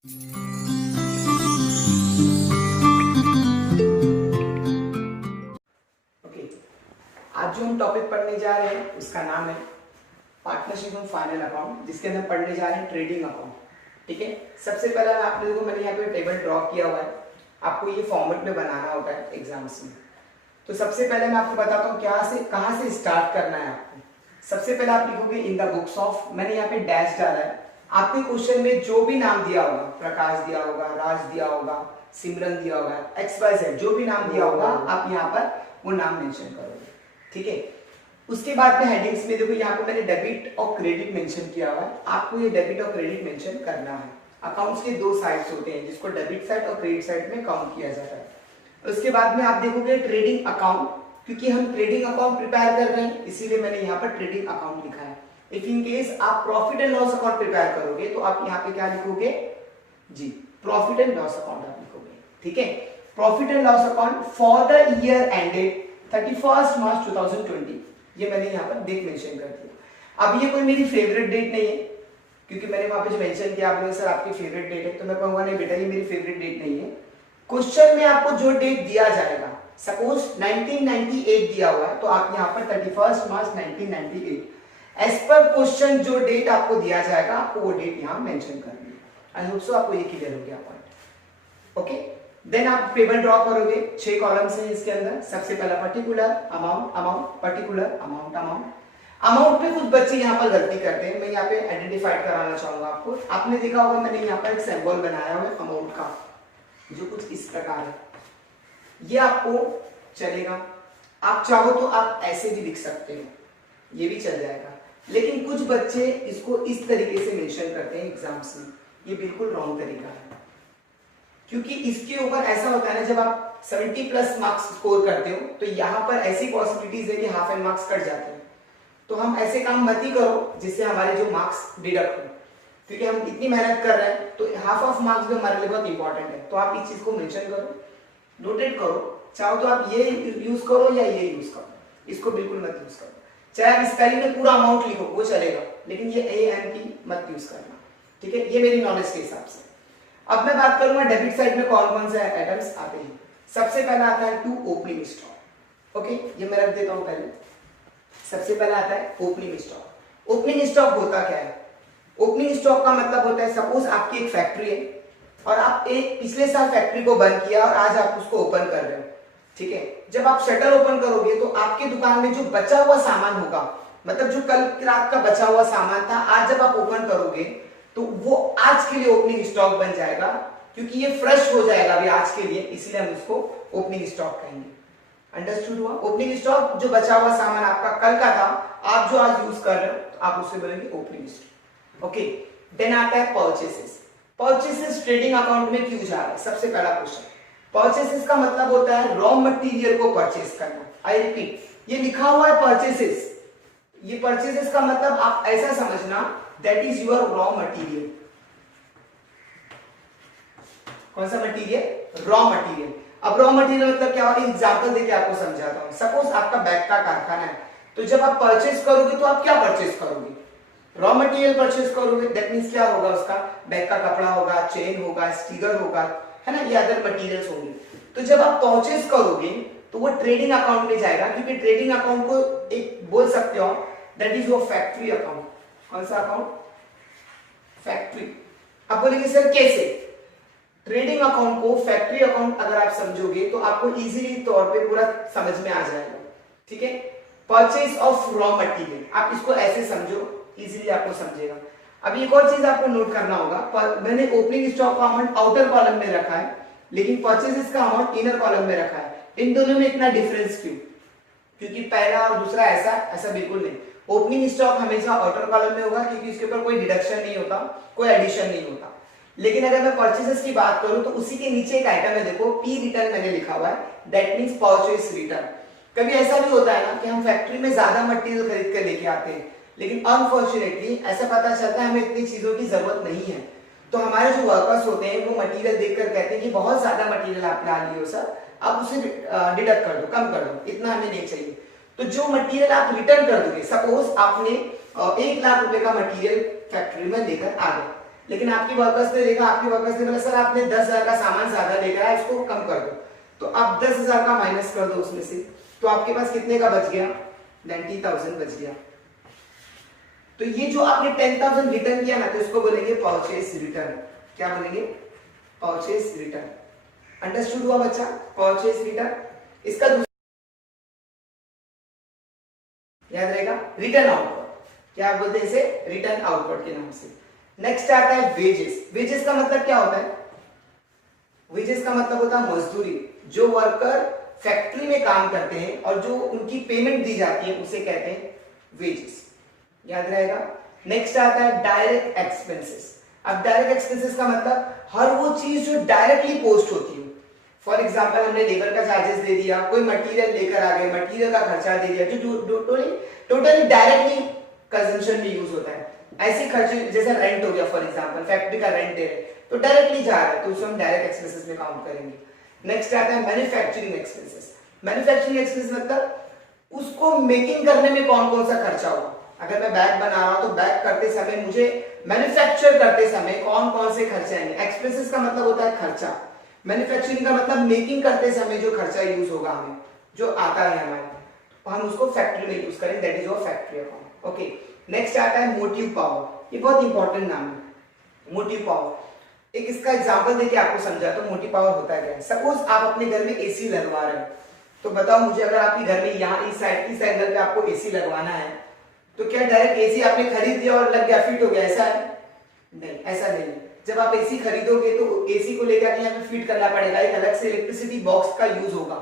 Okay, आज जो हम टॉपिक पढ़ने जा रहे हैं उसका नाम है पार्टनरशिप एंड फाइनल अकाउंट, जिसके अंदर पढ़ने जा रहे हैं ट्रेडिंग अकाउंट। ठीक है, सबसे पहले आप लोगों को मैंने यहाँ पे टेबल ड्रॉ किया हुआ है, आपको ये फॉर्मेट में बनाना होता है एग्जाम्स में। तो सबसे पहले मैं आपको बताता हूँ कहाँ से स्टार्ट करना है आपको। सबसे पहले आप लिखोगे इन द बुक्स ऑफ, मैंने यहाँ पे डैश डाला है। आपके क्वेश्चन में जो भी नाम दिया होगा, प्रकाश दिया होगा, राज दिया होगा, सिमरन दिया होगा, XYZ जो भी नाम दिया होगा आप यहाँ पर वो नाम मेंशन करोगे। ठीक है, उसके बाद में हेडिंग्स में देखो यहाँ पे मैंने डेबिट और क्रेडिट मेंशन किया हुआ है, आपको ये डेबिट और क्रेडिट मेंशन करना है। अकाउंट्स के दो साइड्स होते हैं, जिसको डेबिट साइड और क्रेडिट साइड में काउंट किया जाता है। उसके बाद में आप देखोगे ट्रेडिंग अकाउंट, क्योंकि हम ट्रेडिंग अकाउंट प्रिपेयर कर रहे हैं इसीलिए मैंने यहाँ पर ट्रेडिंग अकाउंट लिखा है। इफ इन केस आप profit and loss account prepare करोगे तो आप यहाँ पे क्या लिखोगे जी, प्रॉफिट एंड लॉस अकाउंट आप लिखोगे। ठीक है, profit and loss account for the year ended 31 मार्च 2020, ये मैंने यहाँ पर डेट मेंशन कर दिया। अब ये कोई मेरी फेवरेट डेट नहीं है, क्योंकि मैंने वहां पे जो मेंशन किया आपने सर आपकी फेवरेट डेट है, तो मैं कहूंगा नहीं बेटा ये मेरी फेवरेट डेट नहीं है। क्वेश्चन में आपको जो डेट दिया जाएगा, सपोज 1998 दिया हुआ है तो आप यहाँ पर 31 मार्च 1998 एज पर क्वेश्चन जो डेट आपको दिया जाएगा आपको वो डेट यहाँ मेंशन करनी है। आई होप सो आपको ये क्लियर हो गया पॉइंट। ओके, देन आप टेबल ड्रॉ करोगे, 6 कॉलम्स हैं इसके अंदर। सबसे पहला particular amount, amount particular amount, amount amount पे कुछ बच्चे यहाँ पर गलती करते हैं, मैं यहाँ पे आइडेंटिफाइड कराना चाहूंगा आपको। आपने देखा होगा मैंने यहाँ पर एक सिंबल बनाया हुआ है अमाउंट का, जो कुछ इस प्रकार है, ये आपको चलेगा। आप चाहो तो आप ऐसे भी लिख सकते हो, ये भी चल जाएगा, लेकिन कुछ बच्चे इसको इस तरीके से मेंशन करते हैं एग्जाम्स में, ये बिल्कुल रॉन्ग तरीका है। क्योंकि इसके ऊपर ऐसा होता है ना, जब आप 70 प्लस मार्क्स स्कोर करते हो तो यहाँ पर ऐसी पॉसिबिलिटीज है कि हाफ एंड मार्क्स कट जाते हैं। तो हम ऐसे काम मत ही करो जिससे हमारे जो मार्क्स डिडक्ट हो, क्योंकि हम इतनी मेहनत कर रहे हैं तो हाफ ऑफ मार्क्स भी हमारे लिए बहुत इंपॉर्टेंट है। तो आप इस चीज को मेंशन करो, नोटेट करो। चाहो तो आप ये यूज करो या ये यूज करो, इसको बिल्कुल मत यूज करो। चाहे आप स्पेलिंग में पूरा अमाउंट लिखो वो चलेगा, लेकिन ये AM की मत यूज करना। ठीक है, ये मेरी नॉलेज के हिसाब से। अब मैं बात करूंगा डेबिट साइड में कौन कौन से आइटम्स आते हैं। सबसे पहला आता है टू ओपनिंग स्टॉक। ओके, ये मैं रख देता हूं पहले। सबसे पहला आता है ओपनिंग स्टॉक। ओपनिंग स्टॉक होता क्या है? ओपनिंग स्टॉक का मतलब होता है, सपोज आपकी एक फैक्ट्री है और आप एक पिछले साल फैक्ट्री को बंद किया और आज आप उसको ओपन कर रहे हो। ठीक है, जब आप शटर ओपन करोगे तो आपके दुकान में जो बचा हुआ सामान होगा, मतलब जो कल रात का बचा हुआ सामान था, आज जब आप ओपन करोगे तो वो आज के लिए ओपनिंग स्टॉक बन जाएगा, क्योंकि ये फ्रेश हो जाएगा अभी आज के लिए, इसलिए हम उसको ओपनिंग स्टॉक कहेंगे। अंडरस्टूड हुआ? ओपनिंग स्टॉक जो बचा हुआ सामान आपका कल का था, आप जो आज यूज कर रहे हो तो आप उससे बोलेंगे ओपनिंग स्टॉक। ओके, देन आता है परचेसेस। परचेसेस ट्रेडिंग अकाउंट में क्यों जा रहा है? सबसे पहला क्वेश्चन। परचेसेस का मतलब होता है रॉ मटेरियल को परचेस करना। आई रिपीट, ये लिखा हुआ है परचेसेस, ये परचेसेस का मतलब आप ऐसा समझना that is your raw material. कौन सा मटेरियल? Raw material. अब रॉ मटेरियल मतलब क्या होगा, एग्जांपल देके आपको समझाता हूं। सपोज आपका बैग का कारखाना है, तो जब आप परचेस करोगे तो आप क्या परचेस करोगे? रॉ मटेरियल परचेस करोगे। दैट मींस क्या होगा, उसका बैग का कपड़ा होगा, चेन होगा, स्टिकर होगा, है ना, ये अदर मटेरियल्स होंगे। तो जब आप परचेस करोगे तो वो ट्रेडिंग अकाउंट में जाएगा, क्योंकि ट्रेडिंग अकाउंट को एक बोल सकते हो that is your factory account. कौन सा अकाउंट? फैक्ट्री। अब बोलेंगे सर कैसे? ट्रेडिंग अकाउंट को फैक्ट्री अकाउंट अगर आप समझोगे तो आपको इजीली तौर पे पूरा समझ में आ जाएगा। ठीक है, परचेज ऑफ रॉ मटेरियल, आप इसको ऐसे समझो, इजीली आपको समझेगा। अब एक और चीज आपको नोट करना होगा, मैंने ओपनिंग स्टॉक का अमाउंट आउटर कॉलम में रखा है, लेकिन परचेजेस का अमाउंट इनर कॉलम में रखा है। इन दोनों में इतना डिफरेंस क्यों? क्योंकि पहला और दूसरा ऐसा बिल्कुल नहीं। ओपनिंग स्टॉक हमेशा आउटर कॉलम में होगा, क्योंकि इसके ऊपर कोई डिडक्शन नहीं होता, कोई एडिशन नहीं होता। लेकिन अगर मैं परचेसेस की बात करूं तो उसी के नीचे एक आइटम है, देखो पी रिटर्न मैंने लिखा हुआ है, दैट मींस परचेस रिटर्न। कभी ऐसा भी होता है ना कि हम फैक्ट्री में ज्यादा मटेरियल खरीद कर लेके आते हैं, लेकिन अनफॉर्चुनेटली ऐसा पता चलता है हमें इतनी चीजों की जरूरत नहीं है, तो हमारे जो वर्कर्स होते हैं वो मटेरियल देखकर कहते हैं कि बहुत ज्यादा मटेरियल आप ला लिए हो सर, आप उसे डिडक्ट कर दो, कम कर दो, इतना हमें नहीं चाहिए। तो जो मटेरियल आप रिटर्न कर दोगे, सपोज आपने 1 लाख रुपए का मटेरियल फैक्ट्री में लेकर आ गए, लेकिन आपकी वर्कर्स ने देखा, आपकी वर्कर्स ने बोला सर आपने 10,000 का सामान ज्यादा लेकर आया, इसको कम कर दो, तो आप 10,000 का माइनस कर दो उसमें से, तो आपके पास कितने का बच गया, 90,000 बच गया। तो ये जो आपने 10,000 रिटर्न किया ना, तो इसको बोलेंगे परचेस रिटर्न। क्या बोलेंगे, परचेस रिटर्न। अंडरस्टूड हुआ बच्चा, परचेस रिटर्न। इसका याद रहेगा रिटर्न आउटपुट, क्या बोलते हैं इसे, रिटर्न आउटपुट के नाम से। नेक्स्ट आता है वेजेस। वेजेस का मतलब क्या होता है, वेजेस का मतलब होता है मजदूरी। जो वर्कर फैक्ट्री में काम करते हैं और जो उनकी पेमेंट दी जाती है उसे कहते हैं वेजेस, याद रहेगा। नेक्स्ट आता है डायरेक्ट एक्सपेंसेस। अब डायरेक्ट एक्सपेंसेस का मतलब हर वो चीज जो डायरेक्टली पोस्ट होती है। फॉर एग्जांपल हमने लेबर का चार्जेस दे दिया, कोई मटेरियल लेकर आ गए, मटेरियल का खर्चा दे दिया, जो टोटली डायरेक्टली कंजम्पशन में यूज होता है। ऐसे खर्चे जैसे रेंट हो गया, फॉर एग्जांपल फैक्ट्री का रेंट है तो डायरेक्टली जा रहा है, तो उसे हम डायरेक्ट एक्सपेंसेस में काउंट करेंगे। नेक्स्ट आता है मैन्युफैक्चरिंग एक्सपेंसेस। मैन्युफैक्चरिंग एक्सपेंस मतलब उसको मेकिंग करने में कौन कौन सा खर्चा हुआ। अगर मैं बैग बना रहा हूं तो बैग करते समय मुझे मैन्युफैक्चर करते समय कौन कौन से खर्चे आएंगे। एक्सपेंसेस का मतलब होता है खर्चा, मैन्युफैक्चरिंग का मतलब मेकिंग करते समय जो खर्चा यूज होगा हमें, जो आता है हमारे, तो हम उसको फैक्ट्री में यूज करें, that is your factory account. Okay, next आता है मोटिव पावर। ये बहुत इंपॉर्टेंट नाम है, मोटिव पावर। एक इसका एग्जांपल देके आपको समझा तो मोटिव पावर होता है क्या। सपोज आप अपने घर में एसी लगवा रहे हैं, तो बताओ मुझे, अगर आपके घर में यहाँ इस साइड इस एंगल पे आपको एसी लगवाना है, तो क्या डायरेक्ट एसी आपने खरीद लिया और लग गया, फिट हो गया, ऐसा है? नहीं, ऐसा नहीं। जब आप एसी खरीदोगे तो एसी को लेकर यहाँ पे फिट करना पड़ेगा, एक अलग से इलेक्ट्रिसिटी बॉक्स का यूज होगा,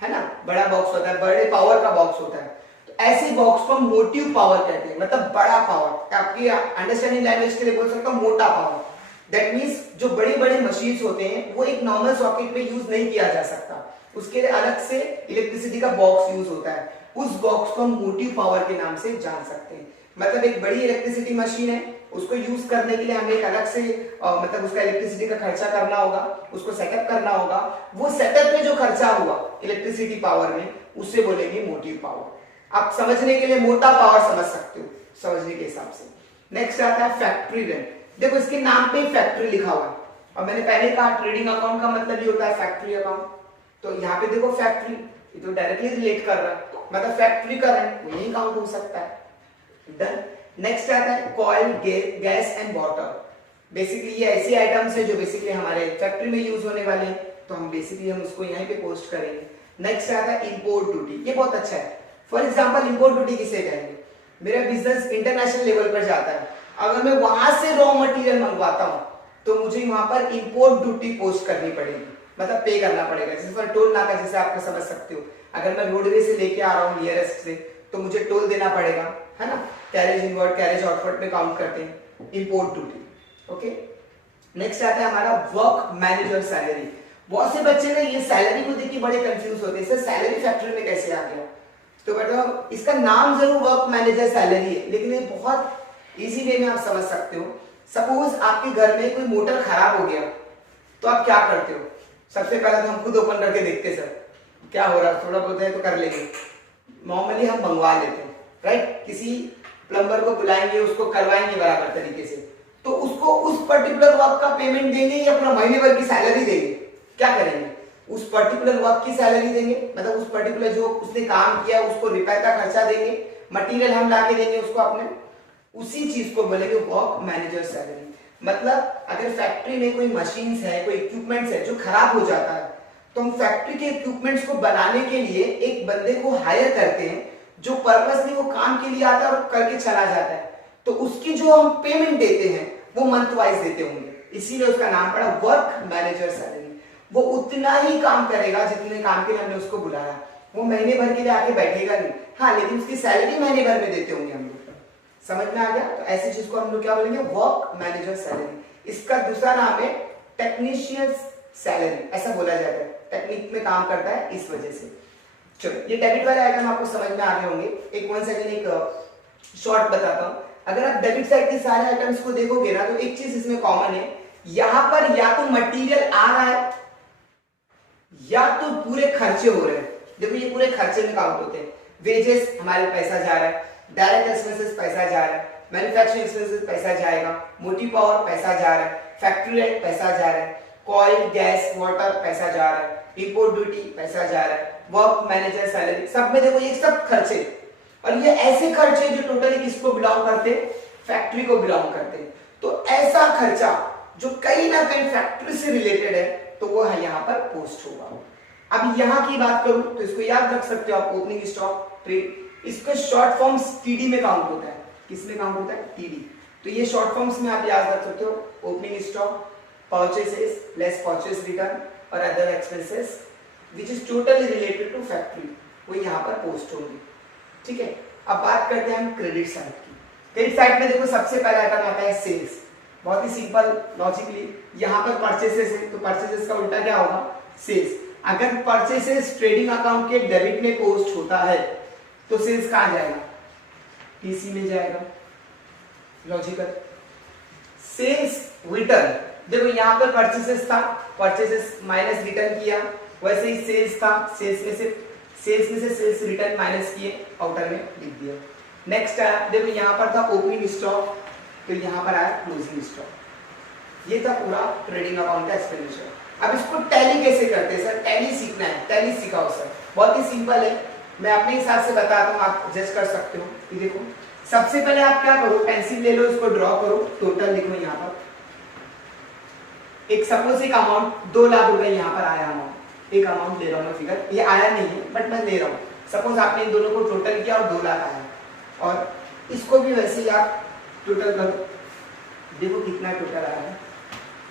है ना। बड़ा बॉक्स होता है, बड़े पावर का बॉक्स होता है, तो ऐसे बॉक्स को मोटिव पावर कहते हैं, मतलब बड़ा पावर। आपकी अंडरस्टैंडिंग लैंग्वेज के लिए बोल सकता हूँ मोटा पावर। दैट मीन्स जो बड़ी बड़ी मशीन्स होते हैं वो एक नॉर्मल सॉकेट में यूज नहीं किया जा सकता, उसके लिए अलग से इलेक्ट्रिसिटी का बॉक्स यूज होता है। उस बॉक्स को हम मोटिव पावर के नाम से जान सकते हैं। मतलब एक बड़ी इलेक्ट्रिसिटी मशीन है, उसको यूज करने के लिए हमें एक अलग से मतलब उसका इलेक्ट्रिसिटी का खर्चा करना होगा, उसको सेटअप करना होगा। वो सेटअप में जो खर्चा हुआ इलेक्ट्रिसिटी पावर में, उससे बोलेंगे मोटिव पावर। आप समझने के लिए मोटा पावर समझ सकते हो, समझने के हिसाब से। नेक्स्ट आता है फैक्ट्री रेंट। देखो इसके नाम पे फैक्ट्री लिखा हुआ है, और मैंने पहले कहा ट्रेडिंग अकाउंट का मतलब ही होता है फैक्ट्री अकाउंट। तो यहाँ पे देखो फैक्ट्री, ये तो डायरेक्टली रिलेट कर रहा है, मतलब फैक्ट्री का रेंट यही काउंट हो सकता है। डन। नेक्स्ट आता है coil, gas and water. Basically ये ऐसी आइटम्स है जो बेसिकली हमारे फैक्ट्री में यूज होने वाले हैं, तो हम बेसिकली हम उसको यहीं पे पोस्ट करेंगे। नेक्स्ट आता है इंपोर्ट ड्यूटी। ये बहुत अच्छा है। फॉर एग्जांपल इंपोर्ट ड्यूटी किसे कहेंगे, मेरा बिजनेस इंटरनेशनल लेवल पर जाता है, अगर मैं वहां से रॉ मटेरियल मंगवाता हूं तो मुझे वहां पर इंपोर्ट ड्यूटी पोस्ट करनी पड़ेगी, मतलब पे करना पड़ेगा। जैसे फॉर टोल नाका, जैसे आप समझ सकते हो, अगर मैं रोडवे से लेके आ रहा हूँ नियरेस्ट से, तो मुझे टोल देना पड़ेगा, है ना। कैरेज इनवर्ड, कैरेज आउटवर्ड में काउंट करते हैं इंपोर्ट ड्यूटी। ओके, नेक्स्ट आता है हमारा वर्क मैनेजर सैलरी। बहुत से बच्चे ना ये सैलरी को देख के बड़े कंफ्यूज होते हैं, सर सैलरी फैक्ट्री में कैसे आ गया। तो बेटा इसका नाम जरूर वर्क मैनेजर सैलरी है, लेकिन ये बहुत इजी वे में आप समझ सकते हो। सपोज आपके घर में कोई मोटर खराब हो गया, तो आप क्या करते हो, सबसे पहले तो हम खुद ओपन करके देखते सर क्या हो रहा है, थोड़ा बहुत है तो कर लेंगे, नॉर्मली हम मंगवा लेते हैं, राइट। किसी प्लम्बर को बुलाएंगे, उसको करवाएंगे बराबर तरीके से, तो उसको उस पर्टिकुलर वर्क का पेमेंट देंगे या पूरा महीने भर की सैलरी देंगे, क्या करेंगे, उस पर्टिकुलर वर्क की सैलरी देंगे, मतलब उस पर्टिकुलर जो उसने काम किया उसको रिपेयर का खर्चा देंगे, मटेरियल हम ला के देंगे उसको अपने, उसी चीज को बोलेंगे वर्क मैनेजर सैलरी। मतलब अगर फैक्ट्री में कोई मशीन्स है, कोई इक्विपमेंट्स है जो खराब हो जाता है, तो हम फैक्ट्री के इक्विपमेंट्स को बनाने के लिए एक बंदे को हायर करते हैं, जो पर्पसली वो काम के लिए आता है और करके चला जाता है, तो उसकी जो हम पेमेंट देते हैं वो मंथ वाइज देते होंगे, इसीलिए उसका नाम पड़ा वर्क मैनेजर सैलरी। वो उतना ही काम करेगा जितने काम के लिए हमने उसको बुलाया, वो महीने भर के लिए आके बैठेगा नहीं, हाँ, लेकिन उसकी सैलरी महीने भर में देते होंगे हम लोग। समझ में आ गया। तो ऐसी चीज को हम लोग क्या बोलेंगे, वर्क मैनेजर सैलरी। इसका दूसरा नाम है टेक्नीशियन सैलरी, ऐसा बोला जाता है, टेक्निक में काम करता है इस वजह से। चलो ये डेबिट वाले आइटम आपको समझ में आ गए होंगे। एक 1 सेकंड एक शॉर्ट बताता हूं। अगर आप डेबिट साइड के सारे आइटम्स को देखोगे ना, तो एक चीज इसमें कॉमन है, यहां पर या तो मटेरियल आ रहा है या तो पूरे खर्चे हो रहे हैं। देखो ये पूरे खर्चे में काउंट होते हैं। वेजेस हमारे पैसा जा रहा है, डायरेक्ट एक्सपेंसेस पैसा जा रहा है, मैन्युफैक्चरिंग एक्सपेंसेस पैसा जाएगा, मोटिव पावर पैसा जा रहा है, फैक्ट्री रेंट पैसा जा रहा है, कॉइल गैस वाटर पैसा जा रहा है, इंपोर्ट ड्यूटी पैसा जा रहा है, वर्क मैनेजर सैलरी, सब में देखो ये सब खर्चे, और ये ऐसे खर्चे जो टोटली किसको बिलोंग करते, फैक्ट्री को बिलोंग करते हैं। तो ऐसा खर्चा जो कहीं ना कहीं फैक्ट्री से रिलेटेड है तो वो है यहाँ पर पोस्ट होगा। अब यहाँ की बात करूं तो इसको याद रख सकते हो आप, ओपनिंग स्टॉक ट्रेड, इसका शॉर्ट फॉर्म्स टीडी में काउंट होता है। किसमें काउंट होता है, टीडी। तो ये शॉर्ट फॉर्म्स में आप याद रख सकते हो, opening stock, purchases less purchase return और other expenses which is totally related to factory, वो यहाँ पर पोस्ट होंगे। ठीक है, अब बात करते हैं हम क्रेडिट साइड की। क्रेडिट साइड में देखो सबसे पहला आइटम आता है सेल्स। बहुत ही सिंपल लॉजिकली, यहाँ पर परचेसेस है तो परचेसेस का उल्टा क्या होगा, सेल्स। अगर परचेसेस ट्रेडिंग अकाउंट के डेबिट में पोस्ट होता है तो सेल्स कहां जाएगा, टीसी में जाएगा। लॉजिकल। सेल्स रिटर्न, देखो यहाँ पर परचेसेस था, परचेसेस माइनस रिटर्न किया, वैसे ही सेल्स था, सेल्स में से सेल्स रिटर्न माइनस किए, आउटर में लिख दिया। नेक्स्ट आया, देखो यहाँ पर था ओपनिंग स्टॉक, तो यहाँ पर आया क्लोजिंग स्टॉक। ये था पूरा ट्रेडिंग अकाउंट का एक्सप्लेनेशन। अब इसको टैली कैसे करते हैं सर, टैली सीखना है, टैली सिखाओ सर। बहुत ही सिंपल है, मैं अपने हिसाब से बताता हूँ, आप जज कर सकते हो। देखो सबसे पहले आप क्या करो, पेंसिल ले लो, इसको ड्रॉ करो, टोटल लिखो यहाँ पर। एक सपोज एक अमाउंट 2 लाख रुपए यहाँ पर आया अमाउंट, एक अमाउंट ले रहा हूँ मैं, फिगर ये आया नहीं है बट मैं ले रहा हूँ। सपोज आपने इन दोनों को टोटल किया और 2 लाख आया, और इसको भी वैसे ही आप टोटल करो, देखो कितना टोटल आया है,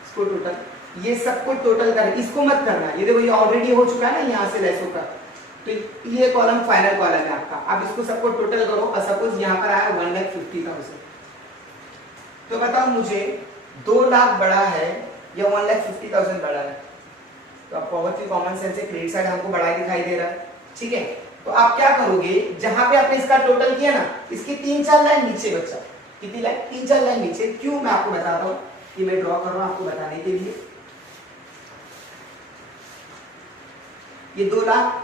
इसको टोटल, ये सबको टोटल कर, इसको मत करना, ये देखो ये ऑलरेडी हो चुका है ना यहाँ से लेस होकर, तो ये कॉलम फाइनल कॉलम है आपका। अब इसको सबको टोटल करो, और सपोज यहाँ पर आया 1,50,000, तो बताओ मुझे 2 लाख बड़ा है या 1,50,000 बड़ा है? तो आप बहुत ही कॉमन सेंस है, क्रेडिट साइड हमको बड़ा दिखाई दे रहा है। ठीक है, तो आप क्या करोगे, जहां पे आपने इसका टोटल किया ना, इसकी 3-4 लाइन नीचे बच्चा, कितनी लाइन, 3-4 लाइन नीचे। क्यों, मैं आपको बताता हूँ, कि मैं ड्रॉ कर रहा हूँ आपको बताने के लिए। ये 2 लाख,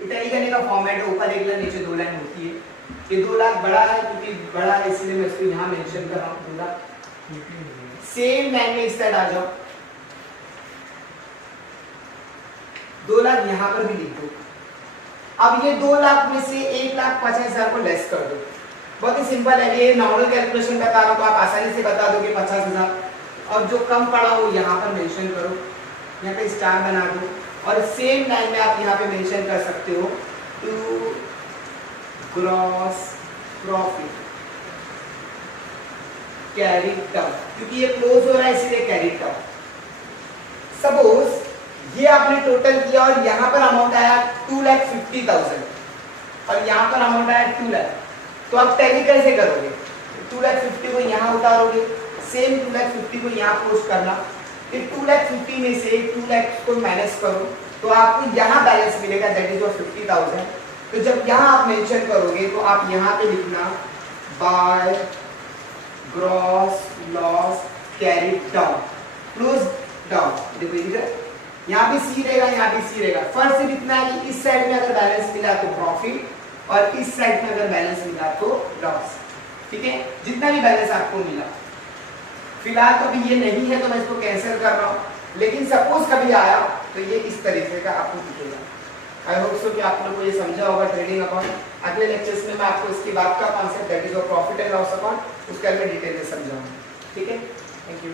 इटली करने का फॉर्मेट है, ऊपर 1 लाइन नीचे 2 लाइन होती है। ये 2 लाख बड़ा है, क्योंकि बड़ा है इसलिए मैं इसको यहाँ मेंशन कर रहा हूँ 2 लाख। सेम लाइन में इस साइड आ जाओ, 2 लाख यहाँ पर भी लिख दो। अब ये 2 लाख में से 1,50,000 को लेस कर दो। बहुत ही सिंपल है, ये नॉर्मल कैलकुलेशन बता रहा हूँ तो आप आसानी से बता दोगे 50,000, और जो कम पड़ा वो यहाँ पर मेंशन करो, यहाँ पे स्टार बना दो, और सेम लाइन में आप यहाँ पे मेंशन कर सकते हो to gross profit carried down, क्योंकि ये क्लोज हो रहा है इसीलिए कैरिड डाउन। सपोज ये आपने टोटल किया और यहाँ पर अमाउंट आया 2,50,000 और यहाँ पर अमाउंट आया 2 लाख, तो आप टैली कैसे करोगे, 2,50,000 को यहाँ उतारोगे, सेम 2,50,000 को यहाँ पोस्ट करना, फिर 2,50,000 में से 2 लाख को माइनस करो तो आपको यहाँ बैलेंस मिलेगा, दैट इज 50,000। तो जब यहाँ आप मेंशन करोगे तो आप यहाँ पे लिखना by gross loss carried down, close down. देखो इधर यहाँ भी सी रहेगा, यहाँ भी सी रहेगा। फर्स्ट सिर्फ इतना है कि इस साइड में अगर बैलेंस मिला तो प्रॉफिट, और इस साइड में अगर बैलेंस मिला तो लॉस। ठीक है, जितना भी बैलेंस आपको मिला। फिलहाल तो अभी ये नहीं है तो मैं इसको कैंसिल कर रहा हूँ, लेकिन सपोज कभी आया तो ये इस तरीके का आपको दिखेगा। आई होप सो कि आप लोगों को ये समझा होगा ट्रेडिंग अकाउंट। अगले लेक्चर्स में मैं आपको इसके बाद का concept that is profit and loss account उसके बारे में डिटेल में समझाऊंगा। ठीक है, थैंक यू।